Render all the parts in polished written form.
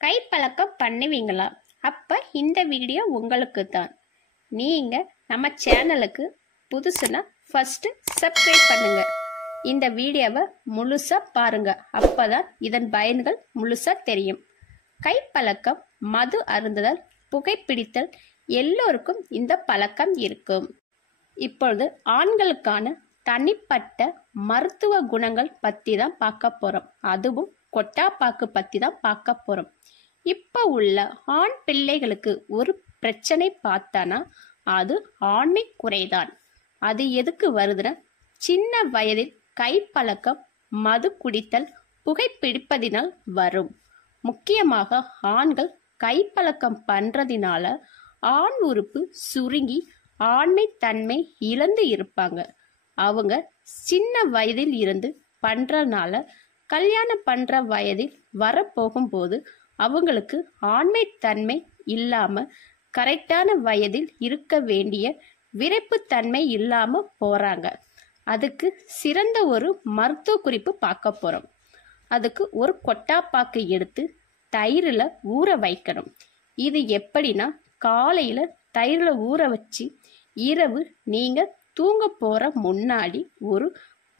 கைப்பழக்கம் பண்ணுவீங்களா? அப்ப இந்த வீடியோ உங்களுக்கு தான். நீங்க நம்ம சேனலுக்கு புதுசுனா ஃபர்ஸ்ட் சப்ஸ்கிரைப் பண்ணுங்க. இந்த வீடியோவை முழுசா பாருங்க. அப்பதான் இதன் பயன்கள் முழுசா தெரியும். கைப்பழக்கம், மது அருந்துதல், புகைப்பிடித்தல் எல்லோருக்கும் இந்த பழக்கம் இருக்கும். இப்பொழுது ஆண்களுக்கான தனிப்பட்ட மருத்துவ குணங்கள் பத்தி தான் பார்க்க போறோம். அதுவும் கொட்டாப்பாக்கு பத்தி தான் பார்க்க போறோம். இப்ப உள்ள ஆண் பிள்ளைகளுக்கு ஒரு பிரச்சனை பார்த்தானா அது ஆண்மை குறைதான். அது எதுக்கு வருதுன்னா, சின்ன வயதில் கைப்பழக்கம், மது குடித்தல், புகைப்பிடிப்பதினால் வரும். முக்கியமாக ஆண்கள் கைப்பழக்கம் பண்றதினால ஆண் உறுப்பு சுருங்கி ஆண்மை தன்மை இழந்து இருப்பாங்க. அவங்க சின்ன வயதில் இருந்து பண்றதுனால கல்யாணம் பண்ற வயதில் வரப்போகும்போது அவங்களுக்கு ஆண்மை தன்மை இல்லாம கரெக்டான வயதில் இருக்க வேண்டிய விரைப்புத்தன்மை இல்லாம போறாங்க. அதுக்கு சிறந்த ஒரு மருத்துவ குறிப்பு பார்க்க போறோம். அதுக்கு ஒரு கொட்டாப்பாக்கு எடுத்து தயிரில் ஊற வைக்கணும். இது எப்படின்னா, காலையில தயிரில் ஊற வச்சு இரவு நீங்க தூங்க போற முன்னாடி ஒரு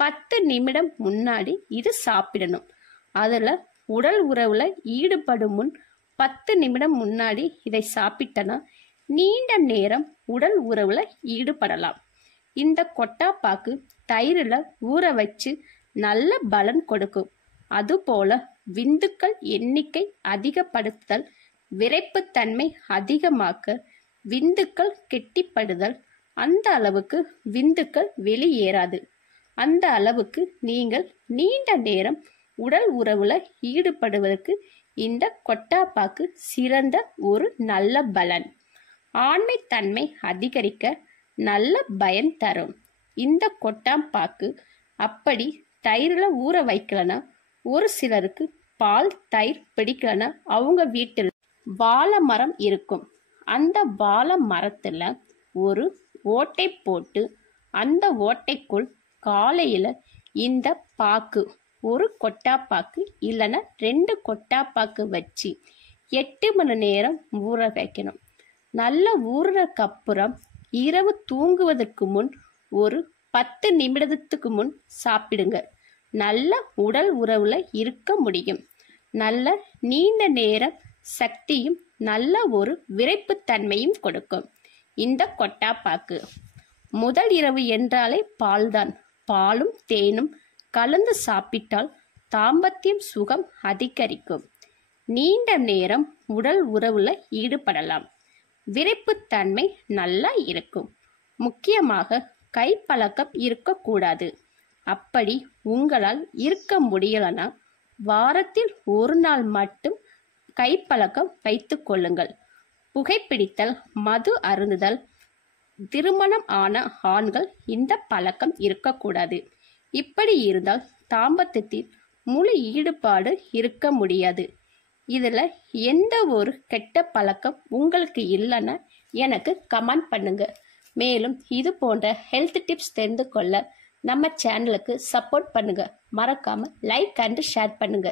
10 நிமிடம் முன்னாடி இது சாப்பிடணும். அதுல உடல் உறவுல ஈடுபடும் முன் 10 நிமிடம் முன்னாடி இதை சாப்பிட்டனா நீண்ட நேரம் உடல் உறவுல ஈடுபடலாம். இந்த கொட்டாப்பாக்கு தயிரில் ஊற வச்சு நல்ல பலன் கொடுக்கும். அதுபோல விந்துக்கள் எண்ணிக்கை அதிகப்படுத்தல், விரைப்புத்தன்மை அதிகமாக்க, விந்துக்கள் கெட்டிப்படுதல், அந்த அளவுக்கு விந்துக்கள் வெளியேறாது. அந்த அளவுக்கு நீங்கள் நீண்ட நேரம் உடல் உறவுல ஈடுபடுவதற்கு இந்த கொட்டாப்பாக்கு சிறந்த ஒரு நல்ல பலன். ஆண்மை தன்மை அதிகரிக்க நல்ல பயன் தரும். இந்த கொட்டாப்பாக்கு அப்படி தயிரில் ஊற வைக்கலனா, ஒரு சிலருக்கு பால் தயிர் பிடிக்கலனா அவங்க வீட்டில் வாழை மரம் இருக்கும். அந்த வாழை மரத்துல ஒரு ஓட்டை போட்டு அந்த ஓட்டைக்குள் காலையில இந்த பாக்கு, ஒரு கொட்டாப்பாக்கு இல்லைன்னா 2 கொட்டாப்பாக்கு வச்சு 8 மணி நேரம் ஊற வைக்கணும். நல்லா ஊறுறதுக்கு அப்புறம் இரவு தூங்குவதற்கு முன் ஒரு 10 நிமிடத்துக்கு முன் சாப்பிடுங்க. நல்ல உடல் உறவுல இருக்க முடியும். நல்ல நீண்ட நேரம் சக்தியும் நல்ல ஒரு விரைப்புத்தன்மையும் கொடுக்கும் இந்த கொட்டாப்பாக்கு. முதல் இரவு என்றாலே பால்தான். பாலும் தேனும் கலந்து சாப்பிட்டால் தாம்பத்தியம் சுகம் அதிகரிக்கும். நீண்ட நேரம் உடல் உறவுல ஈடுபடலாம். விரைப்புத்தன்மை நல்லா இருக்கும். முக்கியமாக கைப்பழக்கம் இருக்கக்கூடாது. அப்படி உங்களால் இருக்க முடியலனா வாரத்தில் ஒரு நாள் மட்டும் கைப்பழக்கம் வைத்துக் கொள்ளுங்கள். புகைப்பிடித்தல், மது அருந்துதல், திருமணம் ஆன ஆண்கள் இந்த பழக்கம் இருக்கக்கூடாது. இப்படி இருந்தால் தாம்பத்தியத்தில் முழு ஈடுபாடு இருக்க முடியாது. இதுல எந்த ஒரு கெட்ட பழக்கம் உங்களுக்கு இல்லைன்னா எனக்கு கமெண்ட் பண்ணுங்க. மேலும் இது போன்ற ஹெல்த் டிப்ஸ் தெரிந்து கொள்ள நம்ம சேனலுக்கு சப்போர்ட் பண்ணுங்க. மறக்காம லைக் அண்ட் ஷேர் பண்ணுங்க.